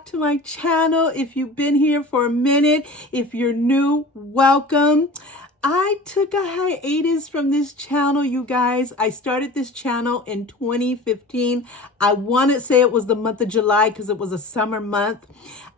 back to my channel. If you've been here for a minute, if you're new, welcome. I took a hiatus from this channel, you guys. I started this channel in 2015. I want to say it was the month of July because it was a summer month.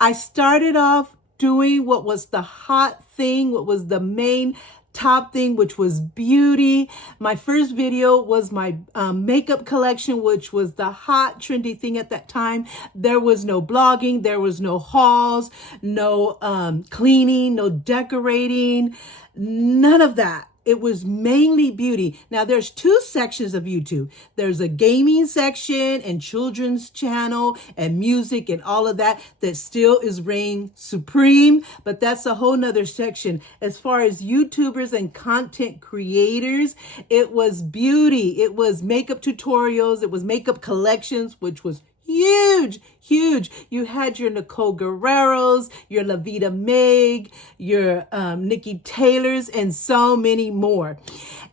I started off doing what was the hot thing, what was the main top thing, which was beauty. My first video was my makeup collection, which was the hot trendy thing at that time. There was no blogging, there was no hauls, no cleaning, no decorating, none of that. It was mainly beauty. Now there's two sections of YouTube. There's a gaming section and children's channel and music and all of that still is reign supreme, but that's a whole nother section. As far as YouTubers and content creators, it was beauty. It was makeup tutorials. It was makeup collections, which was huge. You had your Nicole Guerreros, your Lavita Meg, your Nikki Taylors, and so many more.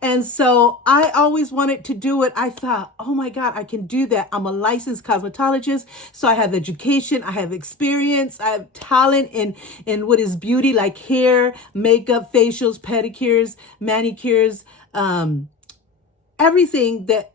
And so I always wanted to do it. I thought, oh my God, I can do that. I'm a licensed cosmetologist, so I have education, I have experience, I have talent in what is beauty, like hair, makeup, facials, pedicures, manicures, everything that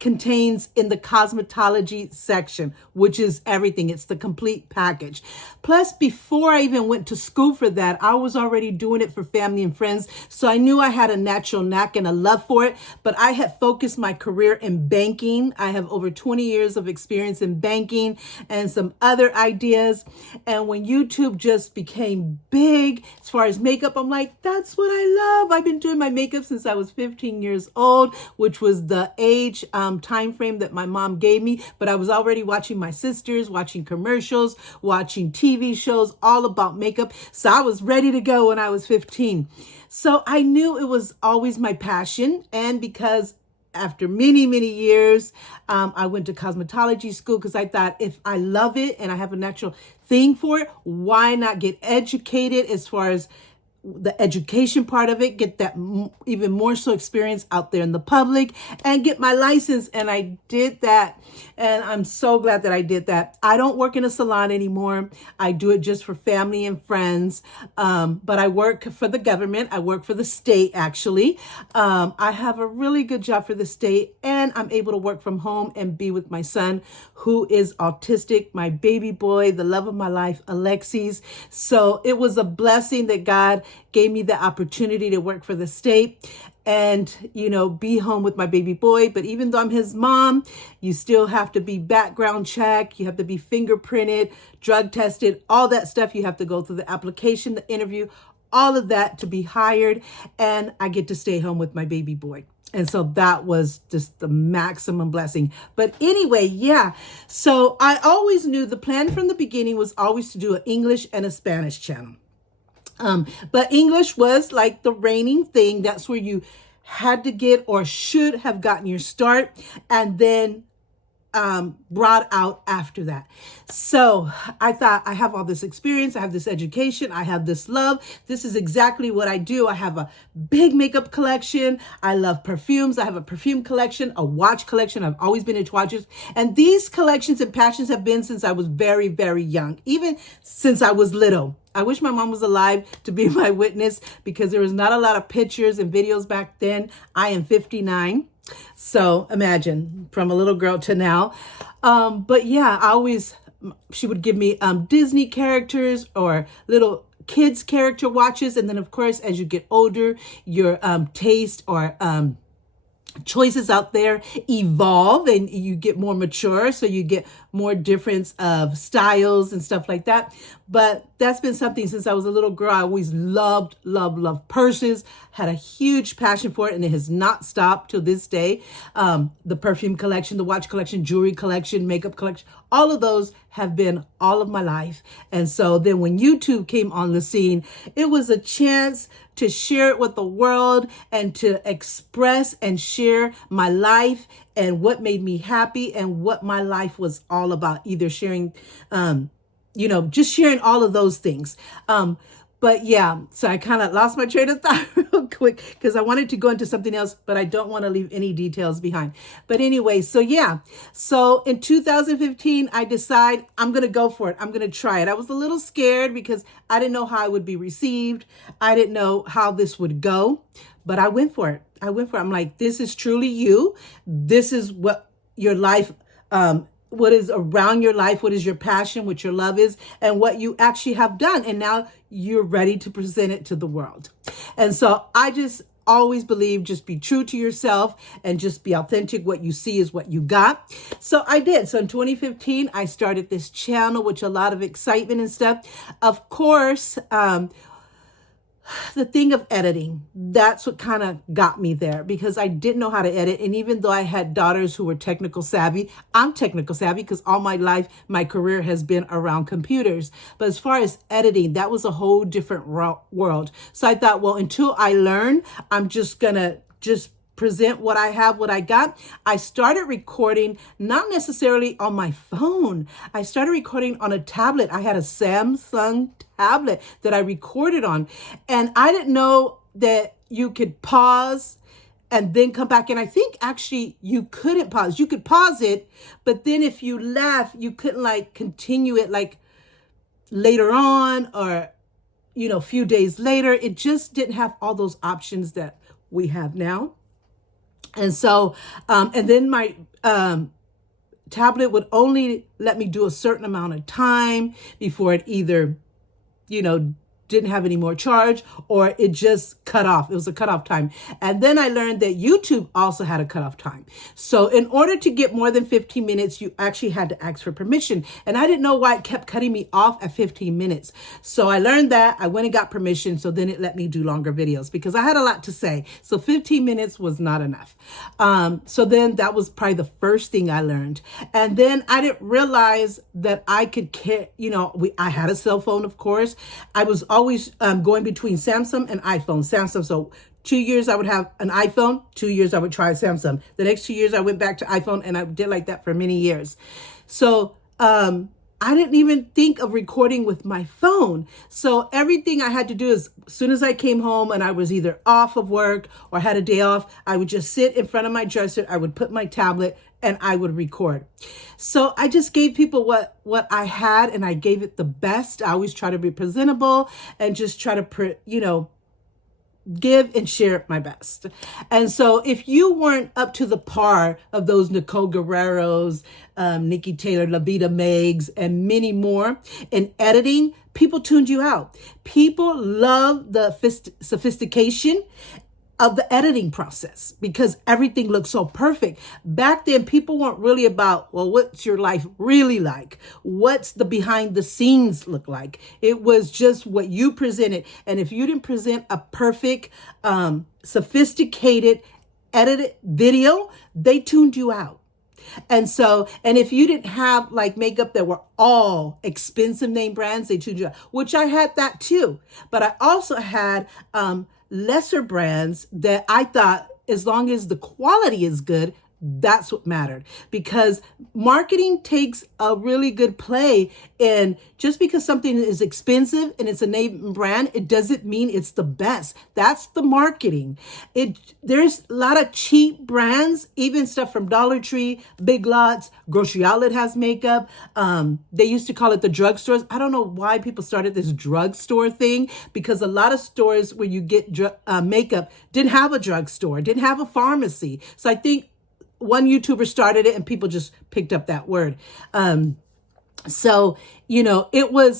contains in the cosmetology section, which is everything. It's the complete package. Plus, before I even went to school for that, I was already doing it for family and friends. So I knew I had a natural knack and a love for it, but I had focused my career in banking. I have over 20 years of experience in banking and some other ideas. And when YouTube just became big, as far as makeup, I'm like, that's what I love. I've been doing my makeup since I was 15 years old, which was the age time frame that my mom gave me, but I was already watching my sisters, watching commercials, watching TV shows all about makeup. So I was ready to go when I was 15. So I knew it was always my passion. And because after many years, I went to cosmetology school because I thought if I love it and I have a natural thing for it, why not get educated as far as the education part of it, get that even more so experience out there in the public and get my license. And I did that. And I'm so glad that I did that. I don't work in a salon anymore. I do it just for family and friends. But I work for the government. I work for the state, actually. I have a really good job for the state, and I'm able to work from home and be with my son, who is autistic, my baby boy, the love of my life, Alexis. So it was a blessing that God gave me the opportunity to work for the state and, be home with my baby boy. But even though I'm his mom, you still have to be background checked. You have to be fingerprinted, drug tested, all that stuff. You have to go through the application, the interview, all of that to be hired. And I get to stay home with my baby boy. And so that was just the maximum blessing. But anyway, yeah. So I always knew the plan from the beginning was always to do an English and a Spanish channel. But English was like the reigning thing. That's where you had to get or should have gotten your start, and then brought out after that. So I thought, I have all this experience, I have this education, I have this love. This is exactly what I do. I have a big makeup collection. I love perfumes. I have a perfume collection, a watch collection. I've always been into watches. And these collections and passions have been since I was very young, even since I was little. I wish my mom was alive to be my witness because there was not a lot of pictures and videos back then. I am 59. So imagine from a little girl to now. But yeah, she would give me Disney characters or little kids character watches. And then of course, as you get older, your taste or choices out there evolve and you get more mature. So you get more difference of styles and stuff like that. But that's been something since I was a little girl. I always loved purses, had a huge passion for it, and it has not stopped till this day. The perfume collection, the watch collection, jewelry collection, makeup collection, all of those have been all of my life. And so then when YouTube came on the scene, it was a chance to share it with the world and to express and share my life and what made me happy and what my life was all about. Either sharing, just sharing all of those things. But yeah, so I kind of lost my train of thought real quick because I wanted to go into something else, but I don't want to leave any details behind. But anyway, so yeah. So in 2015, I decide I'm going to go for it. I'm going to try it. I was a little scared because I didn't know how I would be received. I didn't know how this would go, but I went for it. I'm like, this is truly you. This is what your life, what is around your life, what is your passion, what your love is, and what you actually have done. And now you're ready to present it to the world. And so I just always believe, just be true to yourself and just be authentic. What you see is what you got. So I did. So in 2015, I started this channel, which a lot of excitement and stuff. Of course, the thing of editing, that's what kind of got me there, because I didn't know how to edit. And even though I had daughters who were technical savvy, I'm technical savvy because all my life, my career has been around computers. But as far as editing, that was a whole different world. So I thought, well, until I learn, I'm just going to just present what I have, what I got. I started recording, not necessarily on my phone. I started recording on a tablet. I had a Samsung tablet that I recorded on. And I didn't know that you could pause and then come back. And I think actually you couldn't pause. You could pause it, but then if you laugh, you couldn't like continue it like later on or, you know, a few days later. It just didn't have all those options that we have now. And so, and then my tablet would only let me do a certain amount of time before it either, you know, didn't have any more charge or it just cut off. It was a cutoff time. And then I learned that YouTube also had a cutoff time. So in order to get more than 15 minutes, you actually had to ask for permission. And I didn't know why it kept cutting me off at 15 minutes. So I learned that. I went and got permission. So then it let me do longer videos because I had a lot to say. So 15 minutes was not enough. So then that was probably the first thing I learned. And then I didn't realize that I could you know, I had a cell phone, of course. I was always going between Samsung and iPhone. Samsung. So 2 years I would have an iPhone. 2 years I would try Samsung. The next 2 years I went back to iPhone, and I did like that for many years. So I didn't even think of recording with my phone. So everything I had to do is, as soon as I came home and I was either off of work or had a day off, I would just sit in front of my dresser. I would put my tablet and I would record. So I just gave people what I had, and I gave it the best. I always try to be presentable and just try to, you know, give and share my best. And so if you weren't up to the par of those Nicole Guerreros, Nikki Taylor, Lavita Meggs, and many more in editing, people tuned you out. People love the sophistication of the editing process because everything looks so perfect. Back then, people weren't really about, well, what's your life really like? What's the behind the scenes look like? It was just what you presented. And if you didn't present a perfect, sophisticated, edited video, they tuned you out. And so, and if you didn't have like makeup that were all expensive name brands, they tuned you out, which I had that too. But I also had, lesser brands that I thought, as long as the quality is good, that's what mattered. Because marketing takes a really good play. And just because something is expensive and it's a name brand, it doesn't mean it's the best. That's the marketing. There's a lot of cheap brands, even stuff from Dollar Tree, Big Lots, Grocery Outlet has makeup. They used to call it the drugstores. I don't know why people started this drugstore thing, because a lot of stores where you get makeup didn't have a drugstore, didn't have a pharmacy. So I think one YouTuber started it and people just picked up that word. So, you know,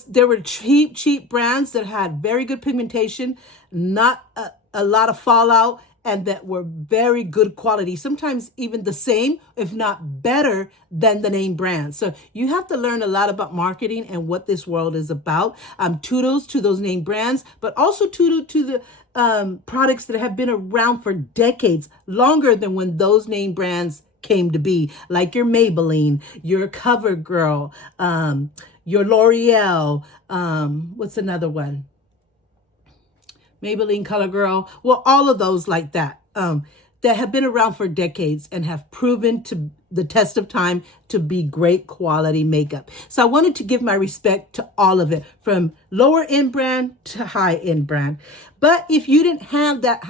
there were cheap brands that had very good pigmentation, not a lot of fallout, and that were very good quality, sometimes even the same, if not better than the name brand. So you have to learn a lot about marketing and what this world is about. Toodles to those name brands, but also toodle to the products that have been around for decades, longer than when those name brands came to be, like your Maybelline, your CoverGirl, your L'Oreal, what's another one? Maybelline, CoverGirl, well, all of those like that. that have been around for decades and have proven to the test of time to be great quality makeup. So I wanted to give my respect to all of it, from lower end brand to high end brand. But if you didn't have that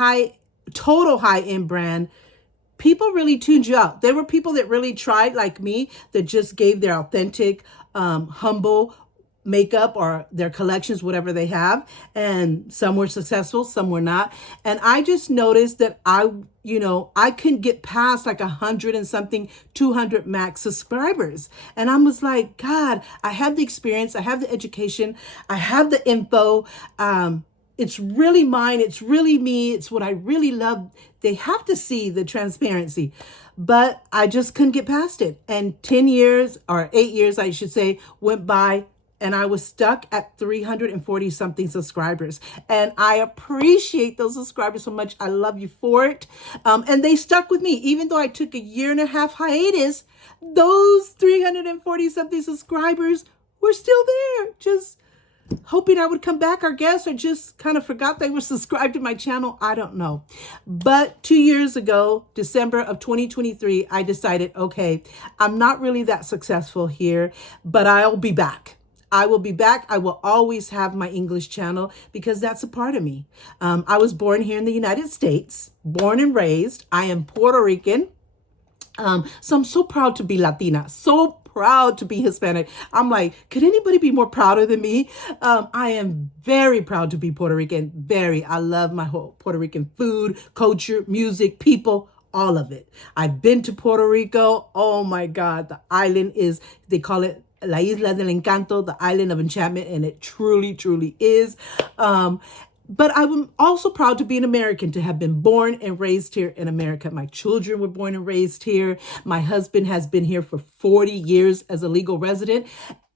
total high end brand, people really tuned you out. There were people that really tried, like me, that just gave their authentic, humble makeup or their collections, whatever they have. And some were successful, some were not. And I just noticed that I couldn't get past like 100 and something, 200 max subscribers. And I was like, God, I have the experience, I have the education, I have the info. It's really mine. It's really me. It's what I really love. They have to see the transparency, but I just couldn't get past it. And 10 years or 8 years, I should say, went by, and I was stuck at 340 something subscribers. And I appreciate those subscribers so much. I love you for it. And they stuck with me. Even though I took a 1.5 year hiatus, those 340 something subscribers were still there, just hoping I would come back, I guess, or just kind of forgot they were subscribed to my channel. I don't know. But 2 years ago, December of 2023, I decided, okay, I'm not really that successful here, but I'll be back. I will be back. I will always have my English channel because that's a part of me. I was born here in the United States, born and raised. I am Puerto Rican. So I'm so proud to be Latina, so proud to be Hispanic. I'm like, could anybody be more prouder than me? I am very proud to be Puerto Rican. I love my whole Puerto Rican food, culture, music, people, all of it. I've been to Puerto Rico. Oh my God. The island they call it La Isla del Encanto, the island of enchantment. And it truly, truly is. But I'm also proud to be an American, to have been born and raised here in America. My children were born and raised here. My husband has been here for 40 years as a legal resident,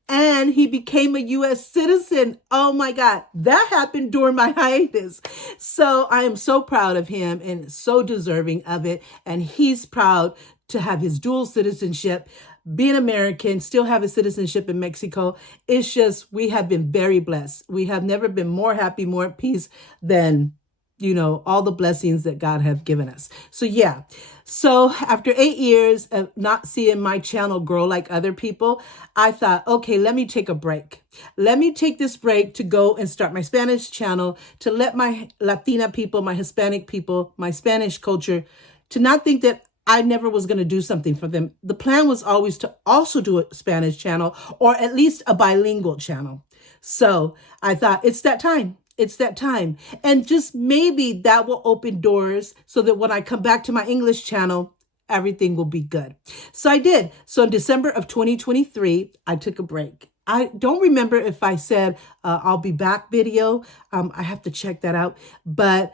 and he became a U.S. citizen. Oh my God, that happened during my hiatus. So I am so proud of him and so deserving of it. And he's proud to have his dual citizenship, be an American, still have a citizenship in Mexico. It's just, we have been very blessed. We have never been more happy, more at peace than, all the blessings that God have given us. So yeah. So after 8 years of not seeing my channel grow like other people, I thought, okay, let me take a break. Let me take this break to go and start my Spanish channel, to let my Latina people, my Hispanic people, my Spanish culture, to not think that I never was going to do something for them. The plan was always to also do a Spanish channel, or at least a bilingual channel. So I thought, it's that time. It's that time. And just maybe that will open doors so that when I come back to my English channel, everything will be good. So I did. So in December of 2023, I took a break. I don't remember if I said I'll be back video. I have to check that out. But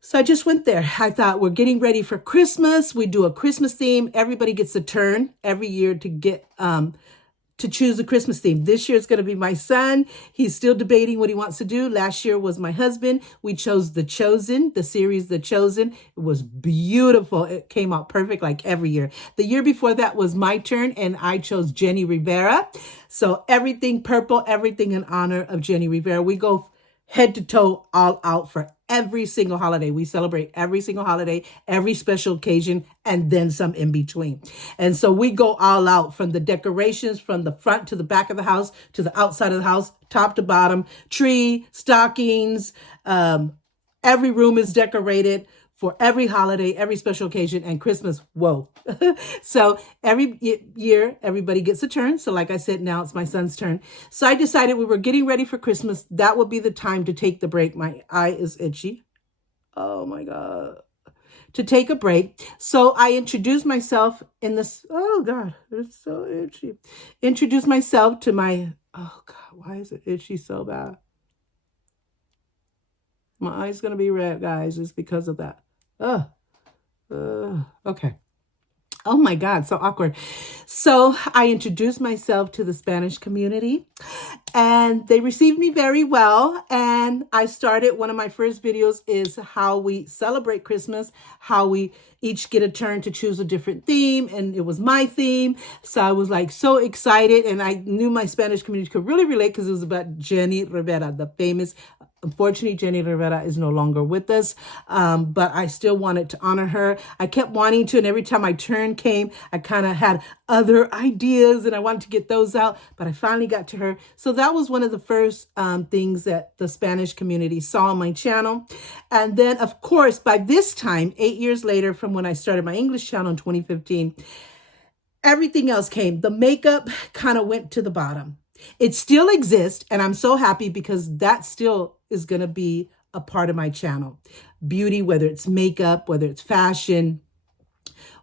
so I just went there. I thought, we're getting ready for Christmas. We do a Christmas theme. Everybody gets a turn every year to get to choose a Christmas theme. This year it's going to be my son. He's still debating what he wants to do. Last year was my husband. We chose The Chosen, the series The Chosen. It was beautiful. It came out perfect like every year. The year before that was my turn, and I chose Jenny Rivera. So everything purple, everything in honor of Jenny Rivera. We go head to toe, all out for every single holiday. We celebrate every single holiday, every special occasion, and then some in between. And so we go all out, from the decorations, from the front to the back of the house, to the outside of the house, top to bottom, tree, stockings. Every room is decorated for every holiday, every special occasion, and Christmas. Whoa. So every year, everybody gets a turn. So like I said, now it's my son's turn. So I decided we were getting ready for Christmas. That would be the time to take the break. My eye is itchy. Oh my God. To take a break. So I introduced myself in this. Oh God, it's so itchy. Introduced myself to my, oh God, why is it itchy so bad? My eye's going to be red, guys. It's because of that. Okay. Oh my God, so awkward. So I introduced myself to the Spanish community, and they received me very well. And I started, one of my first videos is how we celebrate Christmas, how we each get a turn to choose a different theme. And it was my theme. So I was like so excited. And I knew my Spanish community could really relate because it was about Jenny Rivera, the famous Unfortunately, Jenny Rivera is no longer with us, but I still wanted to honor her. I kept wanting to, and every time my turn came, I kind of had other ideas, and I wanted to get those out, but I finally got to her. So that was one of the first things that the Spanish community saw on my channel. And then, of course, by this time, 8 years later from when I started my English channel in 2015, everything else came. The makeup kind of went to the bottom. It still exists, and I'm so happy because that still is going to be a part of my channel. Beauty, whether it's makeup, whether it's fashion,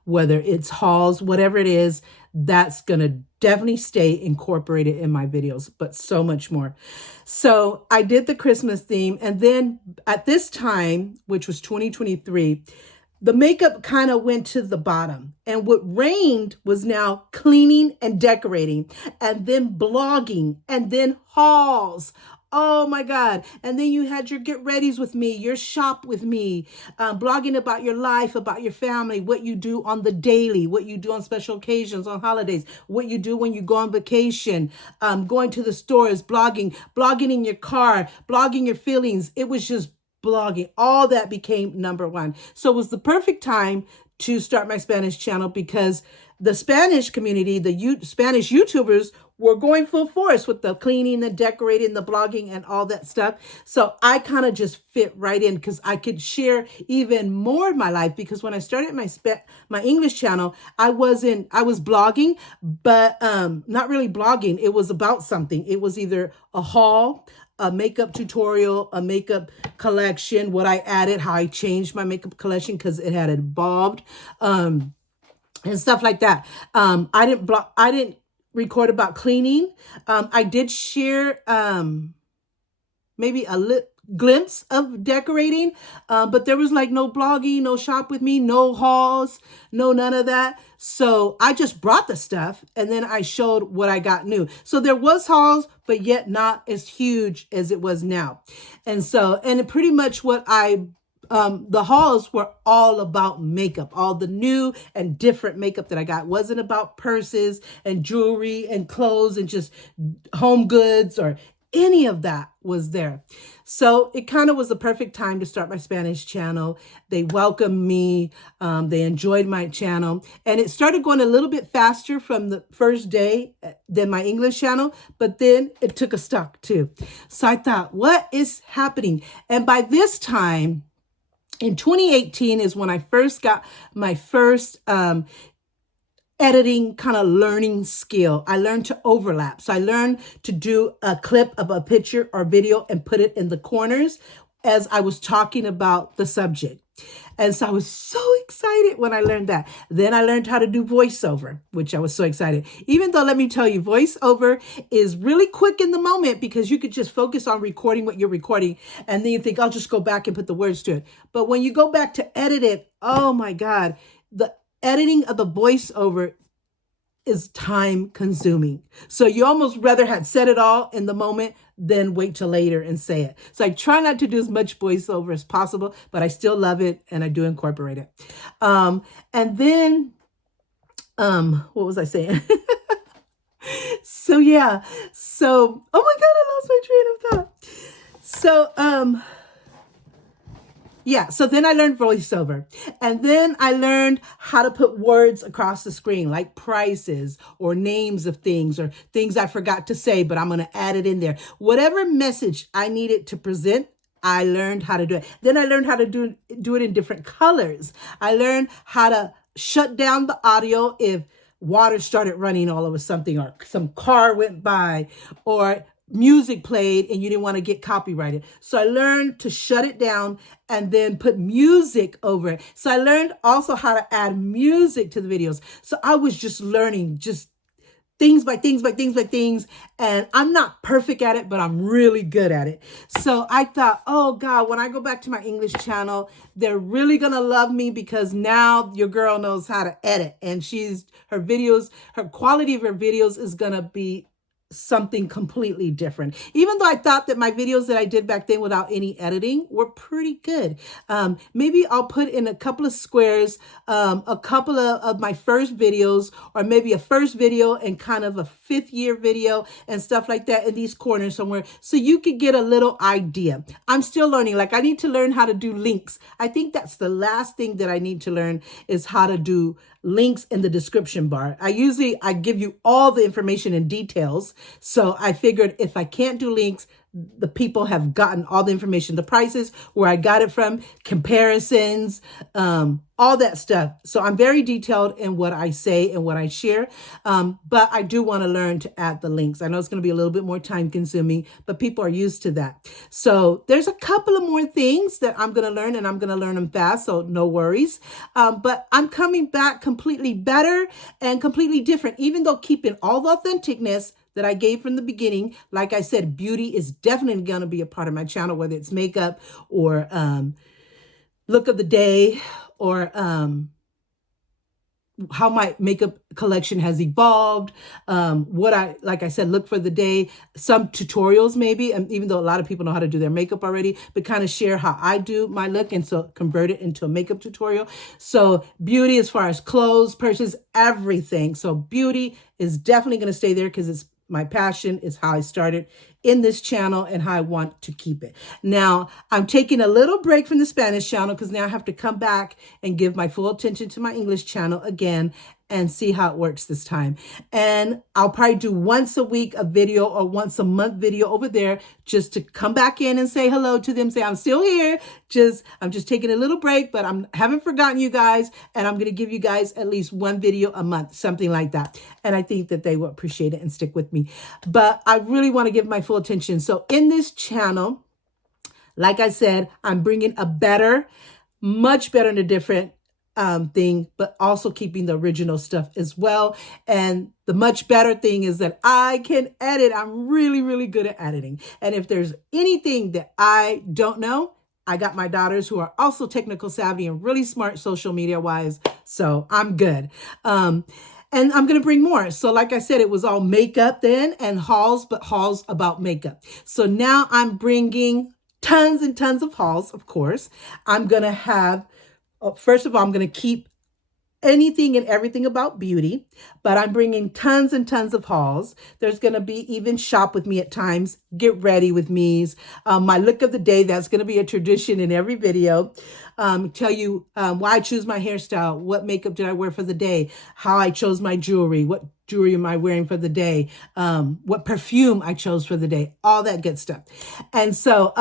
whether it's hauls, whatever it is, that's going to definitely stay incorporated in my videos, but so much more. So I did the Christmas theme, and then at this time, which was 2023, the makeup kind of went to the bottom. And what reigned was now cleaning and decorating, and then blogging, and then hauls. Oh my God. And then you had your get readies with me, your shop with me, blogging about your life, about your family, what you do on the daily, what you do on special occasions, on holidays, what you do when you go on vacation, going to the stores, blogging in your car, blogging your feelings. It was just blogging. All that became number one. So it was the perfect time to start my Spanish channel because the Spanish community, the Spanish YouTubers were going full force with the cleaning, the decorating, the blogging, and all that stuff. So I kind of just fit right in because I could share even more of my life, because when I started my English channel, I was blogging, but not really blogging. It was about something. It was either a haul, a makeup tutorial, a makeup collection, what I added, how I changed my makeup collection because it had evolved, and stuff like that. I didn't record about cleaning. I did share maybe a glimpse of decorating, but there was like no blogging, no shop with me, no hauls, no none of that. So I just brought the stuff and then I showed what I got new. So there was hauls, but yet not as huge as it was now. And so, and pretty much the hauls were all about makeup, all the new and different makeup that I got. Wasn't about purses and jewelry and clothes and just home goods or any of that was there. So it kind of was the perfect time to start my Spanish channel. They welcomed me. They enjoyed my channel. And it started going a little bit faster from the first day than my English channel, but then it took a stock too. So I thought, what is happening? And by this time, in 2018 is when I first got my first editing kind of learning skill. I learned to overlap. So I learned to do a clip of a picture or video and put it in the corners as I was talking about the subject. And so I was so excited when I learned that. Then I learned how to do voiceover, which I was so excited. Even though, let me tell you, voiceover is really quick in the moment because you could just focus on recording what you're recording. And then you think, I'll just go back and put the words to it. But when you go back to edit it, oh my God, the editing of the voiceover is time consuming. So you almost rather had said it all in the moment than wait till later and say it. So I try not to do as much voiceover as possible, but I still love it and I do incorporate it. And then, what was I saying? So yeah, so, oh my God, I lost my train of thought. So, yeah, so then I learned voiceover, and then I learned how to put words across the screen, like prices or names of things or things I forgot to say, but I'm going to add it in there. Whatever message I needed to present, I learned how to do it. Then I learned how to do it in different colors. I learned how to shut down the audio if water started running all over something or some car went by or music played and you didn't want to get copyrighted. So I learned to shut it down and then put music over it. So I learned also how to add music to the videos. So I was just learning just things by things by things by things. And I'm not perfect at it, but I'm really good at it. So I thought, oh God, when I go back to my English channel, they're really going to love me because now your girl knows how to edit and her quality of her videos is going to be something completely different. Even though I thought that my videos that I did back then without any editing were pretty good. Maybe I'll put in a couple of squares, a couple of my first videos, or maybe a first video and kind of a 5th year video and stuff like that in these corners somewhere, so you could get a little idea. I'm still learning. Like, I need to learn how to do links. I think that's the last thing that I need to learn, is how to do links in the description bar. I give you all the information and details. So I figured if I can't do links, the people have gotten all the information, the prices, where I got it from, comparisons, all that stuff. So I'm very detailed in what I say and what I share. But I do want to learn to add the links. I know it's going to be a little bit more time consuming, but people are used to that. So there's a couple of more things that I'm going to learn, and I'm going to learn them fast. So no worries. But I'm coming back completely better and completely different, even though keeping all the authenticness that I gave from the beginning. Like I said, beauty is definitely going to be a part of my channel, whether it's makeup or look of the day, or how my makeup collection has evolved, like I said, look for the day, some tutorials maybe, and even though a lot of people know how to do their makeup already, but kind of share how I do my look, and so convert it into a makeup tutorial. So beauty, as far as clothes, purses, everything. So beauty is definitely going to stay there, because it's my passion. Is how I started in this channel and how I want to keep it. Now, I'm taking a little break from the Spanish channel, because now I have to come back and give my full attention to my English channel again and see how it works this time. And I'll probably do once a week a video, or once a month video over there, just to come back in and say hello to them, say I'm still here. I'm just taking a little break, but I haven't forgotten you guys, and I'm going to give you guys at least one video a month, something like that. And I think that they will appreciate it and stick with me. But I really want to give my full attention. So in this channel, like I said, I'm bringing a better, much better and a different thing, but also keeping the original stuff as well. And the much better thing is that I can edit. I'm really, really good at editing. And if there's anything that I don't know, I got my daughters who are also technical savvy and really smart social media wise. So I'm good. And I'm going to bring more. So like I said, it was all makeup then and hauls, but hauls about makeup. So now I'm bringing tons and tons of hauls, of course. I'm going to have, first of all, I'm going to keep anything and everything about beauty, but I'm bringing tons and tons of hauls. There's going to be even shop with me at times, get ready with me's, my look of the day. That's going to be a tradition in every video. Tell you why I choose my hairstyle, what makeup did I wear for the day, how I chose my jewelry, what jewelry am I wearing for the day, what perfume I chose for the day, all that good stuff. And so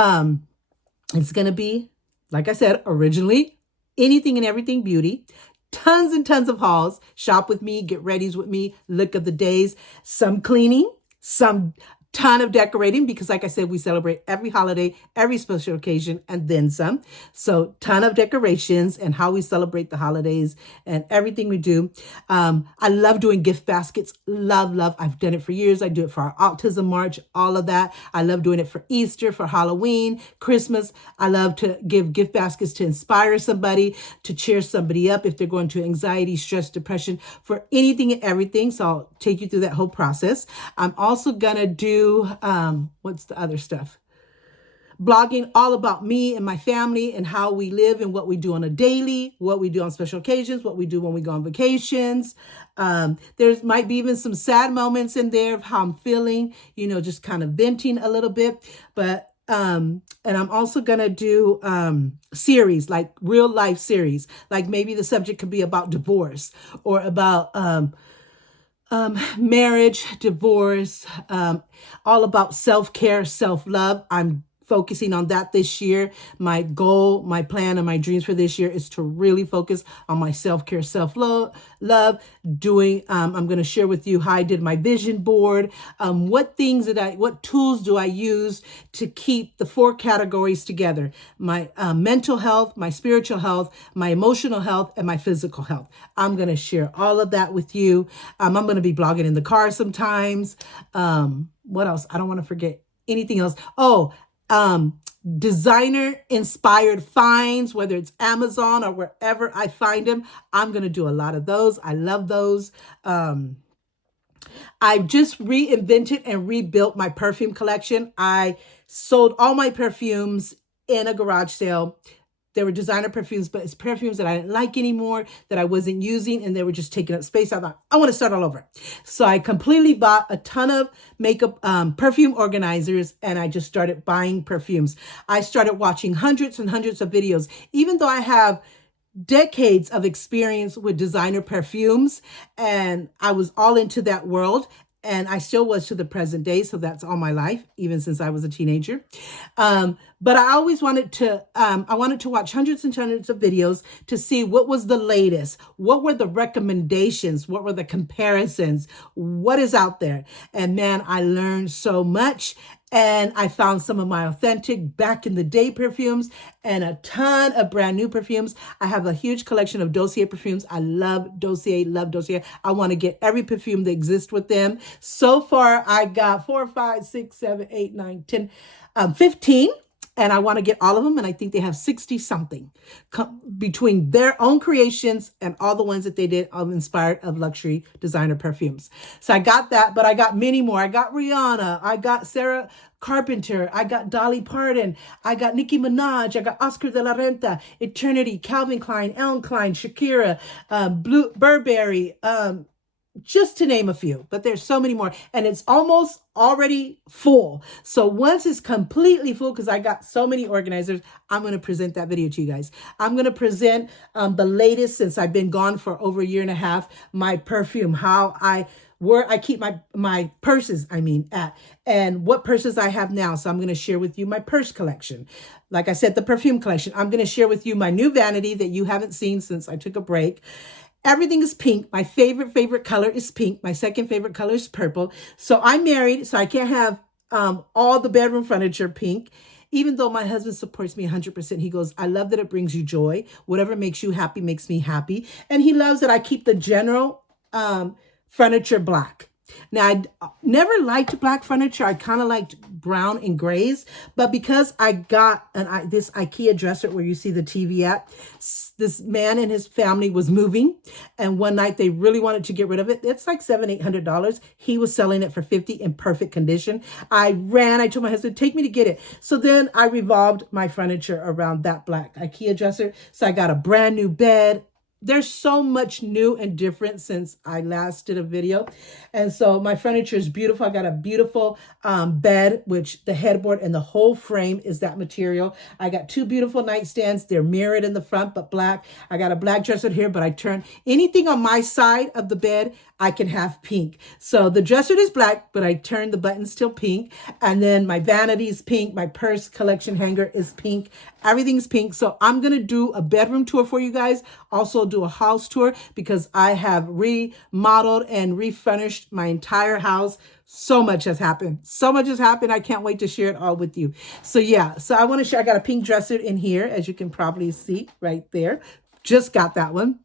it's going to be, like I said, originally, anything and everything beauty. Tons and tons of hauls, shop with me, get readies with me, look of the days, some cleaning, some ton of decorating, because like I said, we celebrate every holiday, every special occasion, and then some. So ton of decorations and how we celebrate the holidays and everything we do. I love doing gift baskets. Love. I've done it for years. I do it for our Autism March, all of that. I love doing it for Easter, for Halloween, Christmas. I love to give gift baskets to inspire somebody, to cheer somebody up if they're going to anxiety, stress, depression, for anything and everything. So I'll take you through that whole process. I'm also going to do what's the other stuff? Blogging all about me and my family and how we live and what we do on a daily, what we do on special occasions, what we do when we go on vacations. There's might be even some sad moments in there of how I'm feeling, just kind of venting a little bit. But and I'm also going to do series, like real life series. Like maybe the subject could be about divorce or about marriage, divorce, all about self-care, self-love. I'm focusing on that this year. My goal, my plan, and my dreams for this year is to really focus on my self-care, self-love, I'm going to share with you how I did my vision board, what tools do I use to keep the 4 categories together: my mental health, my spiritual health, my emotional health, and my physical health. I'm going to share all of that with you. I'm going to be blogging in the car sometimes. What else? I don't want to forget anything else. Designer inspired finds, whether it's Amazon or wherever I find them. I'm going to do a lot of those. I love those. I've just reinvented and rebuilt my perfume collection. I sold all my perfumes in a garage sale. They were designer perfumes, but it's perfumes that I didn't like anymore, that I wasn't using, and they were just taking up space. I thought, I want to start all over. So I completely bought a ton of makeup perfume organizers, and I just started buying perfumes. I started watching hundreds and hundreds of videos, even though I have decades of experience with designer perfumes, and I was all into that world, and I still was to the present day. So that's all my life, even since I was a teenager. But I always wanted to, I wanted to watch hundreds and hundreds of videos to see what was the latest, what were the recommendations, what were the comparisons, what is out there. And man, I learned so much. And I found some of my authentic back in the day perfumes and a ton of brand new perfumes. I have a huge collection of Dossier perfumes. I love Dossier, love Dossier. I want to get every perfume that exists with them. So far, I got 4, 5, 6, 7, 8, 9, 10, 15. And I want to get all of them. And I think they have 60 something between their own creations and all the ones that they did inspired of luxury designer perfumes. So I got that, but I got many more. I got Rihanna. I got Sarah Carpenter. I got Dolly Parton. I got Nicki Minaj. I got Oscar de la Renta, Eternity, Calvin Klein, Ellen Klein, Shakira, Burberry, just to name a few, but there's so many more, and it's almost already full. So once it's completely full, because I got so many organizers, I'm going to present that video to you guys. I'm going to present the latest, since I've been gone for over a year and a half, my perfume, where I keep my purses, at, and what purses I have now. So I'm going to share with you my purse collection. Like I said, the perfume collection. I'm going to share with you my new vanity that you haven't seen since I took a break. Everything is pink. My favorite color is pink. My second favorite color is purple. So I'm married, so I can't have all the bedroom furniture pink. Even though my husband supports me 100%, he goes, I love that it brings you joy. Whatever makes you happy makes me happy. And he loves that I keep the general furniture black. Now, I never liked black furniture. I kind of liked brown and grays, but because I got this IKEA dresser where you see the TV at, this man and his family was moving, and one night they really wanted to get rid of it. It's like $700-800. He was selling it for $50 in perfect condition. I told my husband, take me to get it. So then I revolved my furniture around that black IKEA dresser. So I got a brand new bed. There's so much new and different since I last did a video. And so my furniture is beautiful. I got a beautiful bed, which the headboard and the whole frame is that material. I got 2 beautiful nightstands. They're mirrored in the front, but black. I got a black dresser here, but I turn anything on my side of the bed, I can have pink. So the dresser is black, but I turn the buttons till pink. And then my vanity is pink. My purse collection hanger is pink. Everything's pink. So I'm going to do a bedroom tour for you guys. Also do a house tour, because I have remodeled and refurnished my entire house. So much has happened. So much has happened. I can't wait to share it all with you. So yeah, so I want to share, I got a pink dresser in here, as you can probably see right there. Just got that one.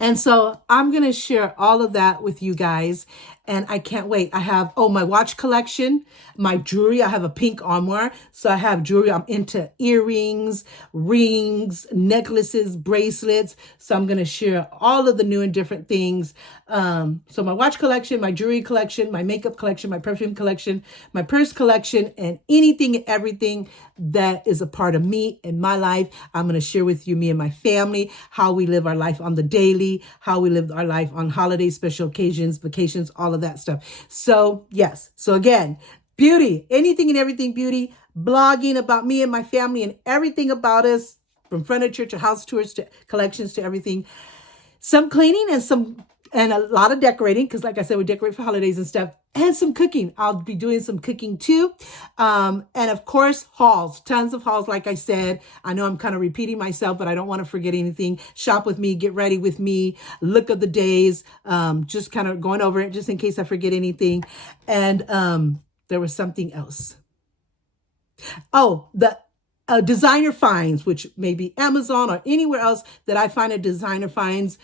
And so I'm going to share all of that with you guys. And I can't wait. I have, my watch collection, my jewelry. I have a pink armoire. So I have jewelry. I'm into earrings, rings, necklaces, bracelets. So I'm going to share all of the new and different things. So my watch collection, my jewelry collection, my makeup collection, my perfume collection, my purse collection, and anything and everything that is a part of me in my life. I'm going to share with you, me and my family, how we live our life on the daily, how we live our life on holidays, special occasions, vacations, all of that stuff. So yes. So again, beauty, anything and everything beauty, blogging about me and my family and everything about us, from furniture to house tours to collections to everything. Some cleaning and a lot of decorating, because like I said, we decorate for holidays and stuff, and some cooking. I'll be doing some cooking too. And of course, hauls, tons of hauls. Like I said, I know I'm kind of repeating myself, but I don't want to forget anything. Shop with me, get ready with me, look of the days, just kind of going over it just in case I forget anything. And there was something else. Oh, the designer finds, which may be Amazon or anywhere else that I find a designer finds.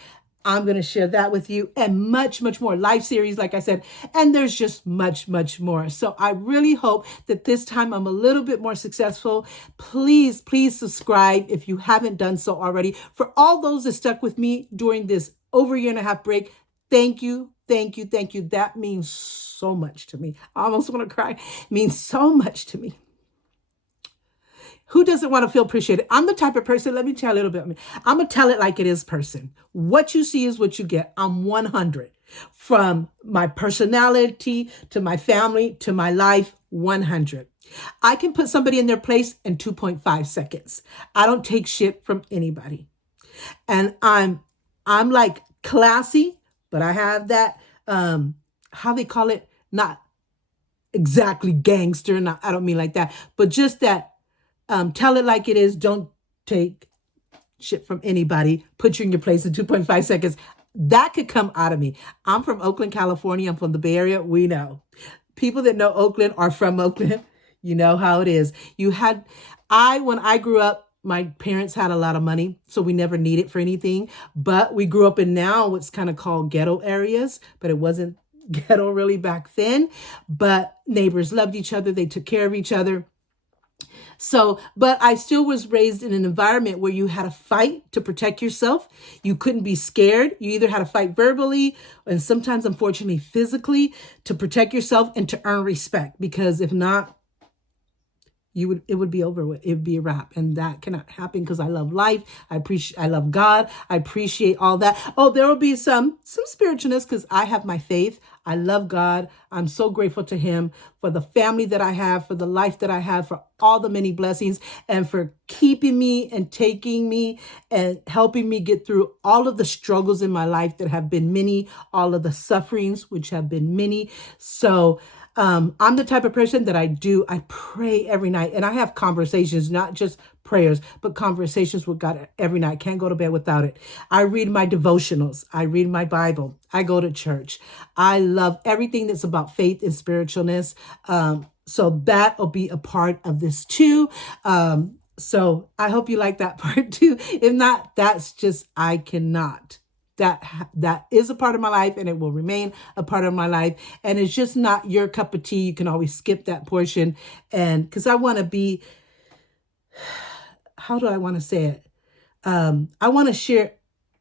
I'm going to share that with you, and much, much more. Live series, like I said, and there's just much, much more. So I really hope that this time I'm a little bit more successful. Please, please subscribe if you haven't done so already. For all those that stuck with me during this over a year and a half break, thank you. Thank you. Thank you. That means so much to me. I almost want to cry. It means so much to me. Who doesn't want to feel appreciated? I'm the type of person, let me tell you a little bit of me. I'm going to tell it like it is person. What you see is what you get. I'm 100. From my personality to my family to my life, 100. I can put somebody in their place in 2.5 seconds. I don't take shit from anybody. And I'm like classy, but I have that, how they call it, not exactly gangster. Not, I don't mean like that, but just that, tell it like it is. Don't take shit from anybody. Put you in your place in 2.5 seconds. That could come out of me. I'm from Oakland, California. I'm from the Bay Area. We know. People that know Oakland are from Oakland. You know how it is. When I grew up, my parents had a lot of money, so we never needed for anything. But we grew up in now what's kind of called ghetto areas, but it wasn't ghetto really back then. But neighbors loved each other. They took care of each other. So, but I still was raised in an environment where you had to fight to protect yourself. You couldn't be scared. You either had to fight verbally and sometimes, unfortunately, physically to protect yourself and to earn respect. Because if not, it would be over with. It would be a wrap. And that cannot happen because I love life. I love God. I appreciate all that. Oh, there will be some spiritualness because I have my faith. I love God. I'm so grateful to him for the family that I have, for the life that I have, for all the many blessings, and for keeping me and taking me and helping me get through all of the struggles in my life that have been many, all of the sufferings, which have been many. So, I'm the type of person that I pray every night, and I have conversations, not just prayers, but conversations with God every night. Can't go to bed without it. I read my devotionals. I read my Bible. I go to church. I love everything that's about faith and spiritualness. So that will be a part of this too. So I hope you like that part too. If not, that's just, I cannot. That is a part of my life, and it will remain a part of my life. And it's just not your cup of tea. You can always skip that portion. And because I want to be, how do I want to say it? I want to share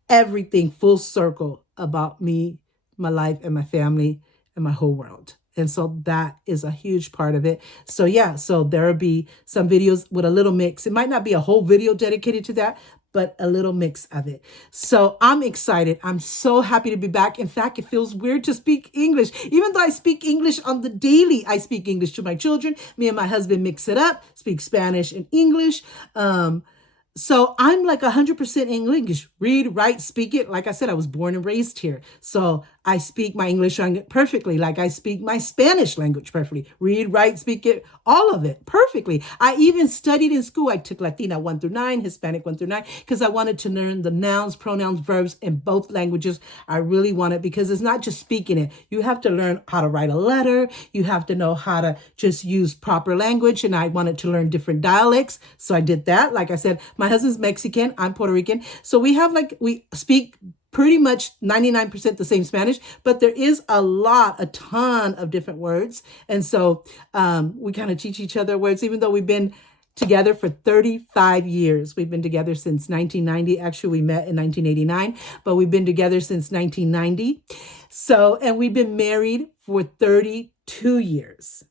everything full circle about me, my life, and my family, and my whole world. And so that is a huge part of it. So yeah, so there will be some videos with a little mix. It might not be a whole video dedicated to that, but a little mix of it. So I'm excited. I'm so happy to be back. In fact, it feels weird to speak English. Even though I speak English on the daily, I speak English to my children. Me and my husband mix it up, speak Spanish and English. So I'm like 100% English. Read, write, speak it. Like I said, I was born and raised here. So I speak my English language perfectly. Like I speak my Spanish language perfectly. Read, write, speak it, all of it perfectly. I even studied in school. I took Latina 1 through 9, Hispanic 1 through 9, because I wanted to learn the nouns, pronouns, verbs in both languages. I really wanted, because it's not just speaking it. You have to learn how to write a letter. You have to know how to just use proper language. And I wanted to learn different dialects. So I did that. Like I said, my husband's Mexican. I'm Puerto Rican. So we speak pretty much 99% the same Spanish, but there is a ton of different words. And so we kind of teach each other words, even though we've been together for 35 years. We've been together since 1990. Actually, we met in 1989, but we've been together since 1990. So, and we've been married for 32 years.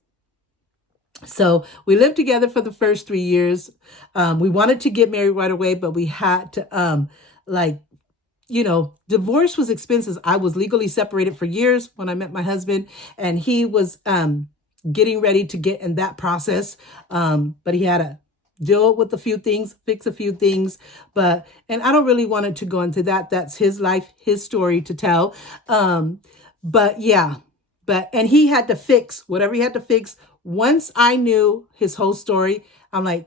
So we lived together for the first 3 years. We wanted to get married right away, but we had to, divorce was expensive. I was legally separated for years when I met my husband, and he was getting ready to get in that process. But he had to deal with a few things, fix a few things. And I don't really want to go into that. That's his life, his story to tell. And he had to fix whatever he had to fix. Once I knew his whole story, I'm like,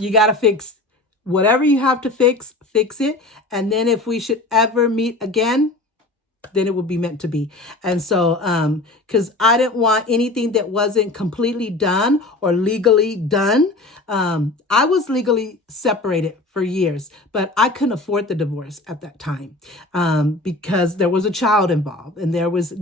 you got to fix whatever you have to fix it. And then if we should ever meet again, then it would be meant to be. And so, because I didn't want anything that wasn't completely done or legally done. I was legally separated for years, but I couldn't afford the divorce at that time because there was a child involved, and there was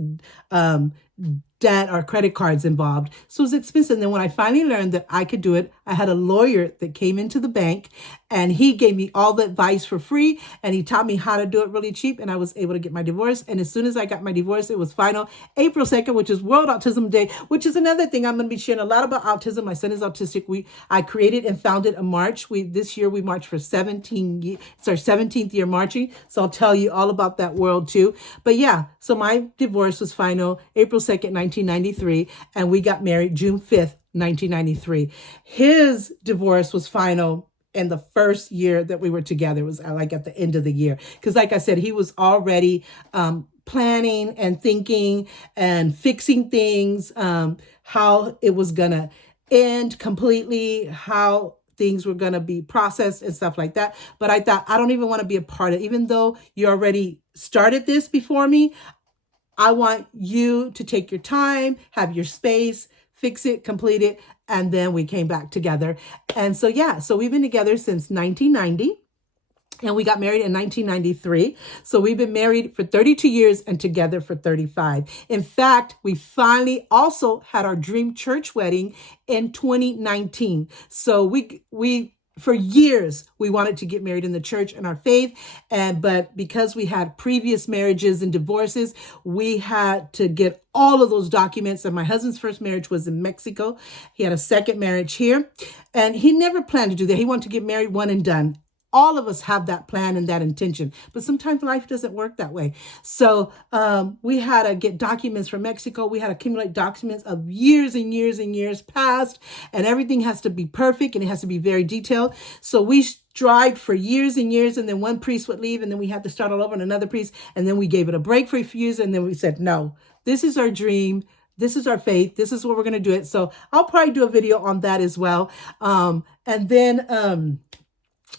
debt or credit cards involved. So it was expensive. And then when I finally learned that I could do it, I had a lawyer that came into the bank and he gave me all the advice for free and he taught me how to do it really cheap and I was able to get my divorce. And as soon as I got my divorce, it was final April 2nd, which is World Autism Day, which is another thing I'm going to be sharing a lot about autism. My son is autistic. I created and founded a march. This year we marched for 17 years. It's our 17th year marching. So I'll tell you all about that world too. But yeah, so my divorce was final April 2nd, 1993, and we got married June 5th, 1993. His divorce was final in the first year that we were together. It was like at the end of the year. Because like I said, he was already planning and thinking and fixing things, how it was going to end completely, how things were going to be processed and stuff like that. But I thought, I don't even want to be a part of it. Even though you already started this before me, I want you to take your time, have your space, fix it, complete it, and then we came back together. And so, yeah, so we've been together since 1990. And we got married in 1993. So we've been married for 32 years and together for 35. In fact, we finally also had our dream church wedding in 2019. So we for years, we wanted to get married in the church and our faith. But because we had previous marriages and divorces, we had to get all of those documents. And my husband's first marriage was in Mexico. He had a second marriage here and he never planned to do that. He wanted to get married one and done. All of us have that plan and that intention, but sometimes life doesn't work that way. So we had to get documents from Mexico. We had to accumulate documents of years and years and years past, and everything has to be perfect and it has to be very detailed. So we strived for years and years, and then one priest would leave, and then we had to start all over and another priest, and then we gave it a break for a few years, and then we said, no, this is our dream. This is our faith. This is what we're going to do it. So I'll probably do a video on that as well.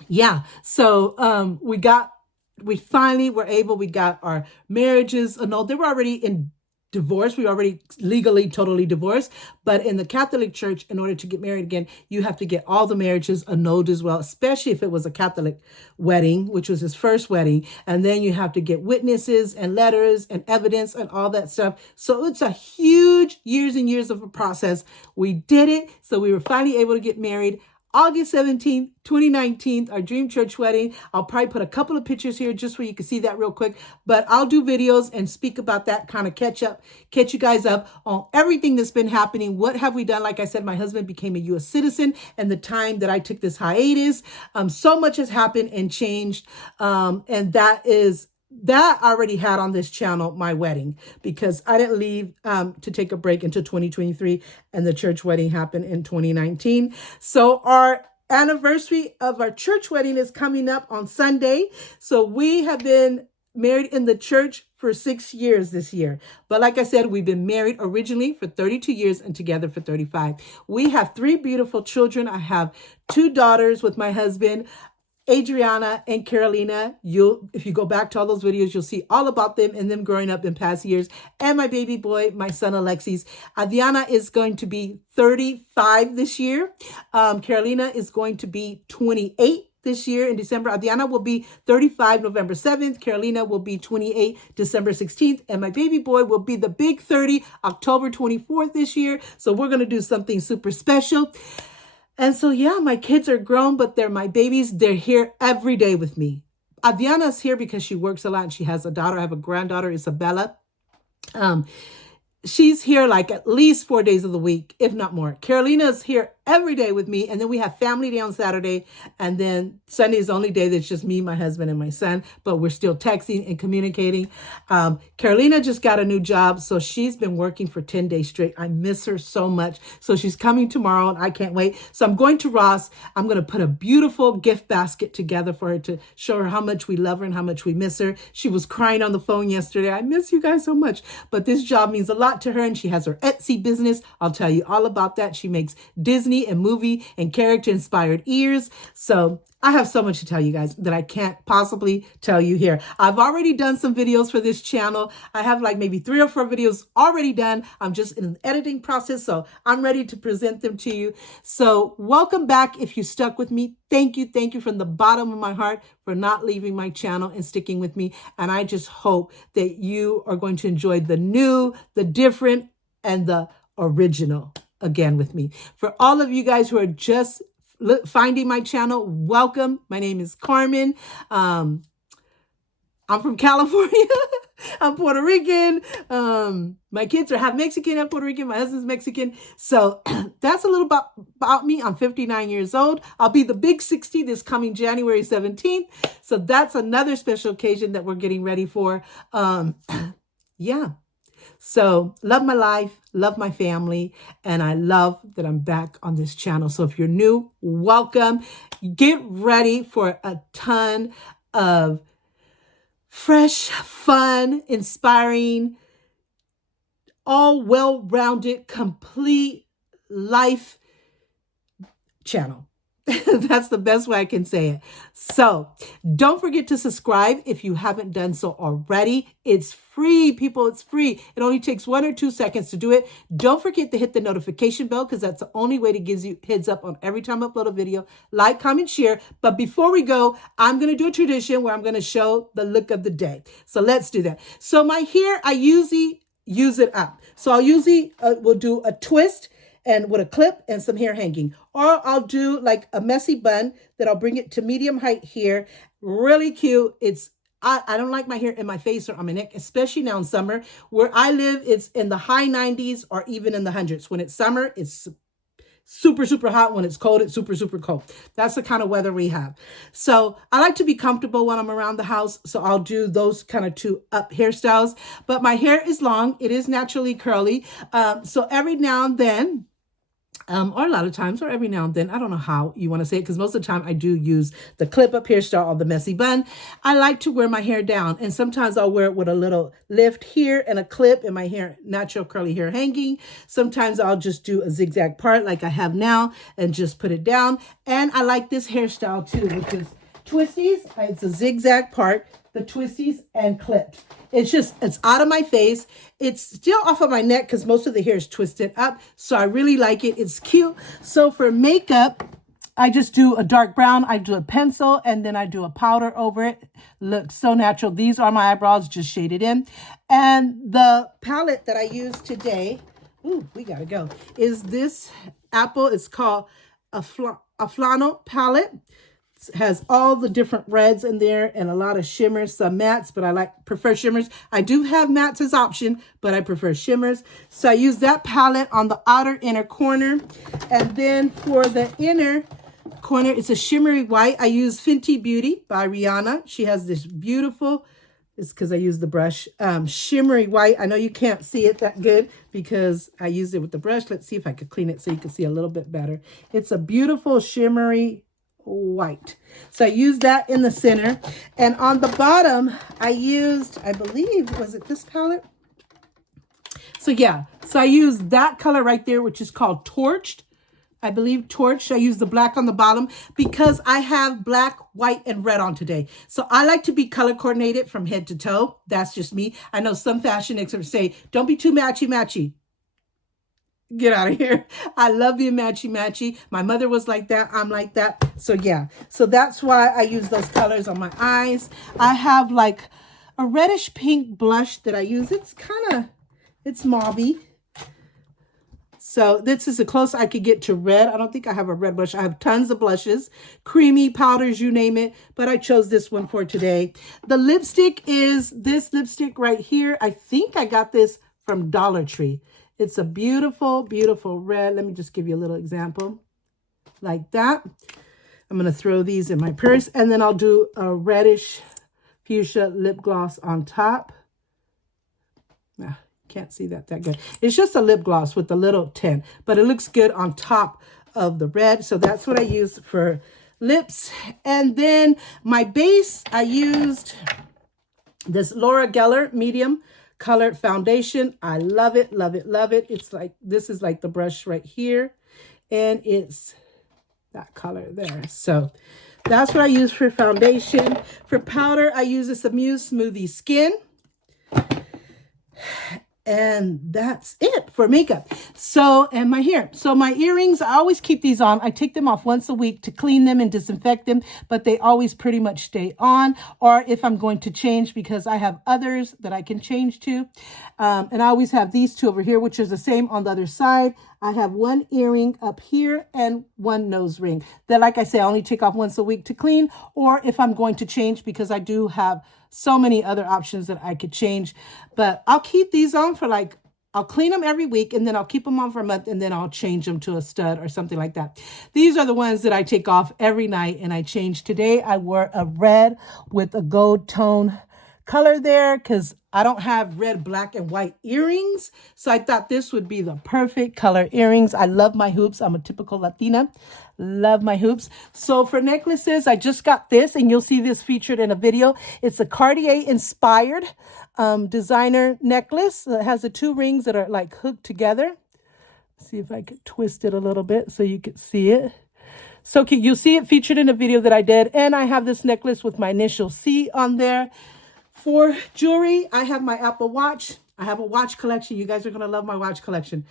Yeah, so we finally were able, we got our marriages annulled. They were already in divorce. We were already legally totally divorced. But in the Catholic Church, in order to get married again, you have to get all the marriages annulled as well, especially if it was a Catholic wedding, which was his first wedding. And then you have to get witnesses and letters and evidence and all that stuff. So it's a huge years and years of a process. We did it. So we were finally able to get married. August 17th, 2019, our dream church wedding. I'll probably put a couple of pictures here just where you can see that real quick, but I'll do videos and speak about that, kind of catch you guys up on everything that's been happening. What have we done? Like I said, my husband became a U.S. citizen and the time that I took this hiatus, so much has happened and changed. And that I already had on this channel, my wedding, because I didn't leave to take a break until 2023 and the church wedding happened in 2019. So our anniversary of our church wedding is coming up on Sunday. So we have been married in the church for 6 years this year. But like I said, we've been married originally for 32 years and together for 35. We have 3 beautiful children. I have 2 daughters with my husband, Adriana and Carolina. If you go back to all those videos, you'll see all about them and them growing up in past years. And my baby boy, my son Alexis. Adriana is going to be 35 this year. Carolina is going to be 28 this year in December. Adriana will be 35 November 7th. Carolina will be 28 December 16th. And my baby boy will be the big 30 October 24th this year. So we're going to do something super special. And so, yeah, my kids are grown, but they're my babies. They're here every day with me. Adriana's here because she works a lot and she has a daughter. I have a granddaughter, Isabella. She's here like at least 4 days of the week, if not more. Carolina's here every day with me. And then we have family day on Saturday. And then Sunday is the only day that's just me, my husband, and my son. But we're still texting and communicating. Carolina just got a new job. So she's been working for 10 days straight. I miss her so much. So she's coming tomorrow and I can't wait. So I'm going to Ross. I'm going to put a beautiful gift basket together for her to show her how much we love her and how much we miss her. She was crying on the phone yesterday. I miss you guys so much. But this job means a lot to her and she has her Etsy business. I'll tell you all about that. She makes Disney and movie and character inspired ears. So I have so much to tell you guys that I can't possibly tell you here. I've already done some videos for this channel. I have like maybe 3 or 4 videos already done. I'm just in the editing process, so I'm ready to present them to you. So welcome back if you stuck with me. Thank you. Thank you from the bottom of my heart for not leaving my channel and sticking with me. And I just hope that you are going to enjoy the new, the different, and the original again with me. For all of you guys who are just finding my channel, welcome. My name is Carmen. I'm from California. I'm Puerto Rican. My kids are half Mexican and Puerto Rican. My husband's Mexican. So that's a little about me. I'm 59 years old. I'll be the big 60 this coming January 17th. So that's another special occasion that we're getting ready for. Yeah. So love my life, love my family, and I love that I'm back on this channel. So if you're new, welcome. Get ready for a ton of fresh, fun, inspiring, all well-rounded, complete life channel. That's the best way I can say it. So don't forget to subscribe if you haven't done so already. It's free, people. It's free. It only takes 1 or 2 seconds to do it. Don't forget to hit the notification bell because that's the only way to give you heads up on every time I upload a video. Like, comment, share. But before we go, I'm going to do a tradition where I'm going to show the look of the day. So let's do that. So my hair, I usually use it up. So I'll usually will do a twist and with a clip and some hair hanging. Or I'll do like a messy bun that I'll bring it to medium height here. Really cute. I don't like my hair in my face or on my neck, especially now in summer. Where I live, it's in the high 90s or even in the hundreds. When it's summer, it's super, super hot. When it's cold, it's super, super cold. That's the kind of weather we have. So I like to be comfortable when I'm around the house. So I'll do those kind of 2 up hairstyles. But my hair is long. It is naturally curly. So every now and then, or a lot of times, or every now and then, I don't know how you want to say it, because most of the time I do use the clip up hairstyle or the messy bun. I like to wear my hair down, and sometimes I'll wear it with a little lift here and a clip and my hair, natural curly hair hanging. Sometimes I'll just do a zigzag part like I have now and just put it down. And I like this hairstyle too, which is twisties. It's a zigzag part, the twisties and clipped. It's out of my face. It's still off of my neck because most of the hair is twisted up. So I really like it. It's cute. So for makeup, I just do a dark brown. I do a pencil and then I do a powder over it. Looks so natural. These are my eyebrows just shaded in. And the palette that I use today, ooh, we gotta go, is this Apple. It's called a flannel palette. Has all the different reds in there and a lot of shimmers, some mattes, but I prefer shimmers. I do have mattes as option, but I prefer shimmers. So I use that palette on the outer inner corner. And then for the inner corner, it's a shimmery white. I use Fenty Beauty by Rihanna. She has this beautiful, it's because I use the brush, shimmery white. I know you can't see it that good because I used it with the brush. Let's see if I could clean it so you can see a little bit better. It's a beautiful shimmery white. So I used that in the center. And on the bottom, I used, I believe, was it this palette? So yeah, so I used that color right there, which is called Torched. I believe Torched. I used the black on the bottom because I have black, white, and red on today. So I like to be color coordinated from head to toe. That's just me. I know some fashion experts say, don't be too matchy-matchy. Get out of here. I love being matchy-matchy. My mother was like that. I'm like that. So yeah. So that's why I use those colors on my eyes. I have like a reddish pink blush that I use. It's mauvey. So this is the closest I could get to red. I don't think I have a red blush. I have tons of blushes, creamy powders, you name it. But I chose this one for today. The lipstick is this lipstick right here. I think I got this from Dollar Tree. It's a beautiful, beautiful red. Let me just give you a little example like that. I'm going to throw these in my purse and then I'll do a reddish fuchsia lip gloss on top. Can't see that good. It's just a lip gloss with a little tint, but it looks good on top of the red. So that's what I use for lips. And then my base, I used this Laura Geller medium colored foundation. I love it, love it, love it. It's like, this is like the brush right here. And it's that color there. So that's what I use for foundation. For powder, I use this Amuse Smoothie Skin. And that's it for makeup. So, and my hair. So my earrings, I always keep these on. I take them off once a week to clean them and disinfect them, but they always pretty much stay on. Or if I'm going to change, because I have others that I can change to. And I always have these two over here, which is the same on the other side. I have one earring up here and one nose ring that, like I say, I only take off once a week to clean, or if I'm going to change, because I do have so many other options that I could change. But I'll keep these on for like, I'll clean them every week, and then I'll keep them on for a month, and then I'll change them to a stud or something like that. These are the ones that I take off every night and I change. Today I wore a red with a gold tone color there because I don't have red, black, and white earrings. So I thought this would be the perfect color earrings. I love my hoops. I'm a typical Latina. Love my hoops. So for necklaces, I just got this, and you'll see this featured in a video. It's a Cartier inspired designer necklace. It has the two rings that are like hooked together. See if I could twist it a little bit so you can see it. So you'll see it featured in a video that I did. And I have this necklace with my initial C on there. For jewelry, I have my Apple Watch. I have a watch collection. You guys are going to love my watch collection.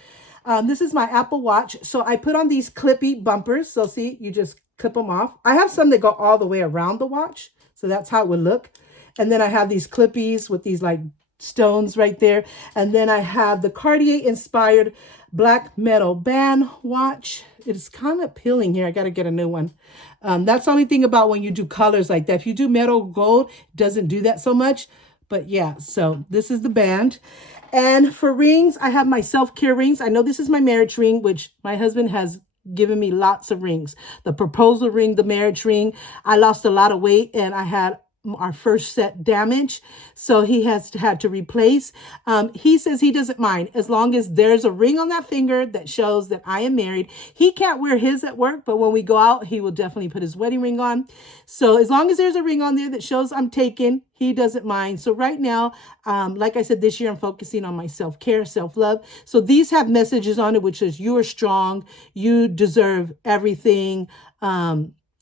This is my Apple Watch. So I put on these clippy bumpers. So see, you just clip them off. I have some that go all the way around the watch. So that's how it would look. And then I have these clippies with these like stones right there. And then I have the Cartier inspired black metal band watch. It's kind of peeling here. I got to get a new one. That's the only thing about when you do colors like that. If you do metal gold, it doesn't do that so much. But yeah, so this is the band. And for rings, I have my self-care rings. I know this is my marriage ring, which my husband has given me lots of rings. The proposal ring, the marriage ring. I lost a lot of weight, and I had our first set damage, so he has had to replace. He says he doesn't mind as long as there's a ring on that finger that shows that I am married. He can't wear his at work, but when we go out, he will definitely put his wedding ring on. So as long as there's a ring on there that shows I'm taken, he doesn't mind. So right now, like I said, this year I'm focusing on my self-care, self-love. So these have messages on it, which is you are strong, you deserve everything.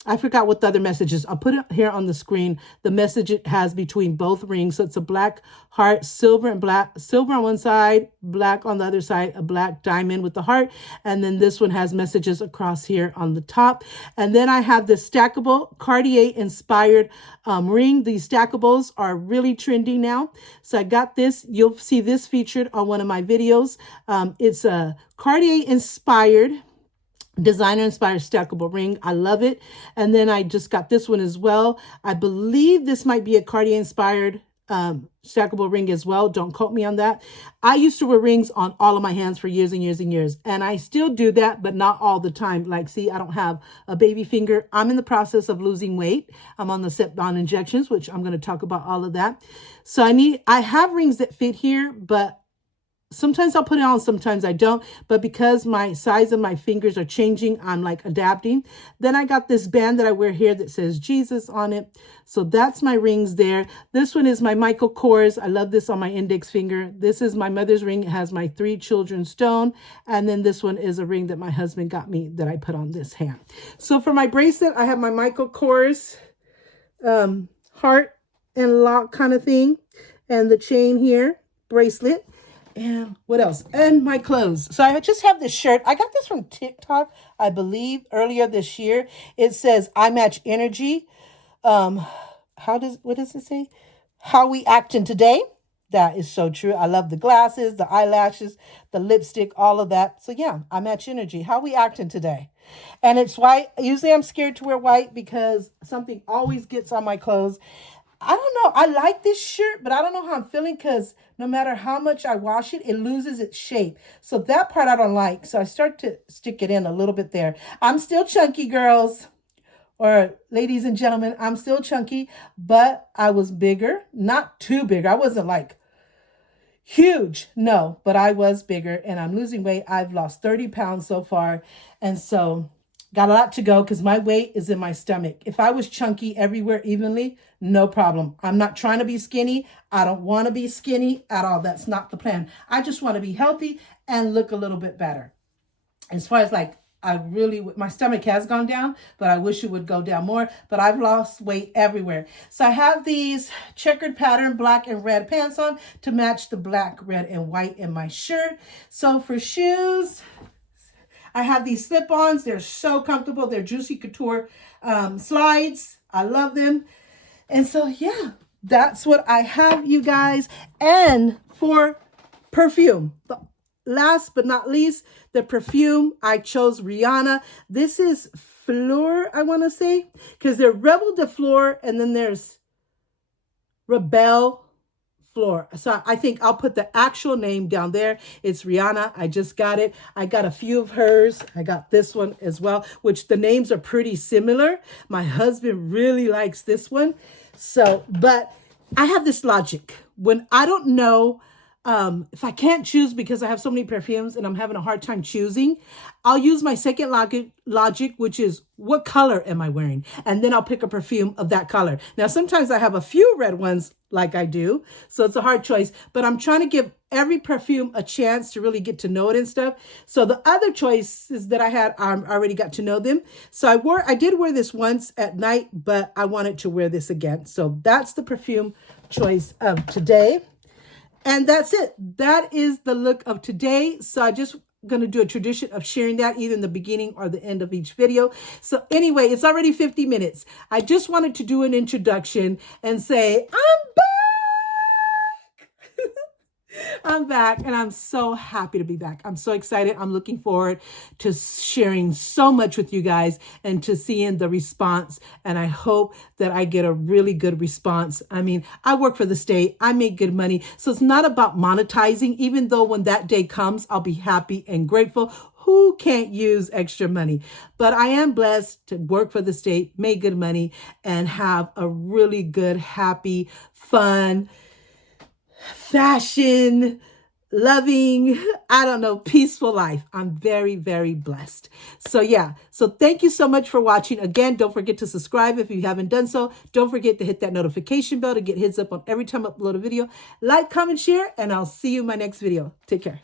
I forgot what the other message is. I'll put it here on the screen. The message it has between both rings. So it's a black heart, silver and black, silver on one side, black on the other side, a black diamond with the heart. And then this one has messages across here on the top. And then I have this stackable Cartier inspired ring. These stackables are really trendy now. So I got this. You'll see this featured on one of my videos. It's a Cartier inspired designer inspired stackable ring. I love it. And then I just got this one as well. I believe this might be a Cartier inspired stackable ring as well. Don't quote me on that. I used to wear rings on all of my hands for years and years and years. And I still do that, but not all the time. Like, see, I don't have a baby finger. I'm in the process of losing weight. I'm on the step-down injections, which I'm going to talk about all of that. So I have rings that fit here, but sometimes I'll put it on, sometimes I don't. But because my size of my fingers are changing, I'm like adapting. Then I got this band that I wear here that says Jesus on it. So that's my rings there. This one is my Michael Kors. I love this on my index finger. This is my mother's ring. It has my 3 children's stone. And then this one is a ring that my husband got me that I put on this hand. So for my bracelet, I have my Michael Kors heart and lock kind of thing. And the chain here, bracelet. And what else? And my clothes. So I just have this shirt. I got this from TikTok, I believe, earlier this year. It says, I match energy. What does it say? How we acting today. That is so true. I love the glasses, the eyelashes, the lipstick, all of that. So yeah, I match energy. How we acting today? And it's white. Usually I'm scared to wear white because something always gets on my clothes. I don't know. I like this shirt, but I don't know how I'm feeling because no matter how much I wash it, it loses its shape. So that part I don't like. So I start to stick it in a little bit there. I'm still chunky, girls. Or ladies and gentlemen, I'm still chunky, but I was bigger. Not too big. I wasn't like huge. No, but I was bigger and I'm losing weight. I've lost 30 pounds so far. And so got a lot to go because my weight is in my stomach. If I was chunky everywhere evenly, no problem. I'm not trying to be skinny. I don't want to be skinny at all. That's not the plan. I just want to be healthy and look a little bit better. As far as like my stomach has gone down, but I wish it would go down more. But I've lost weight everywhere. So I have these checkered pattern black and red pants on to match the black, red, and white in my shirt. So for shoes, I have these slip-ons. They're so comfortable. They're Juicy Couture slides. I love them. And so, yeah, that's what I have, you guys. And for perfume, last but not least, the perfume, I chose Rihanna. This is Fleur, I want to say, because they're Rebel de Fleur, and then there's Rebelle Fleur. So I think I'll put the actual name down there. It's Rihanna. I just got it. I got a few of hers. I got this one as well, which the names are pretty similar. My husband really likes this one. So, but I have this logic. When I don't know, if I can't choose because I have so many perfumes and I'm having a hard time choosing, I'll use my second logic, which is what color am I wearing? And then I'll pick a perfume of that color. Now, sometimes I have a few red ones like I do, so it's a hard choice, but I'm trying to give every perfume a chance to really get to know it and stuff. So the other choices that I had, I already got to know them. So I did wear this once at night, but I wanted to wear this again. So that's the perfume choice of today. And that's it. That is the look of today. So I just going to do a tradition of sharing that either in the beginning or the end of each video. So anyway, it's already 50 minutes. I just wanted to do an introduction and say, I'm back. I'm back, and I'm so happy to be back. I'm so excited. I'm looking forward to sharing so much with you guys and to seeing the response. And I hope that I get a really good response. I mean, I work for the state. I make good money. So it's not about monetizing, even though when that day comes, I'll be happy and grateful. Who can't use extra money? But I am blessed to work for the state, make good money, and have a really good, happy, fun, fashion loving, I don't know, peaceful life. I'm very, very blessed. So yeah, so thank you so much for watching. Again, don't forget to subscribe if you haven't done so. Don't forget to hit that notification bell to get heads up on every time I upload a video. Like, comment, share, and I'll see you in my next video. Take care.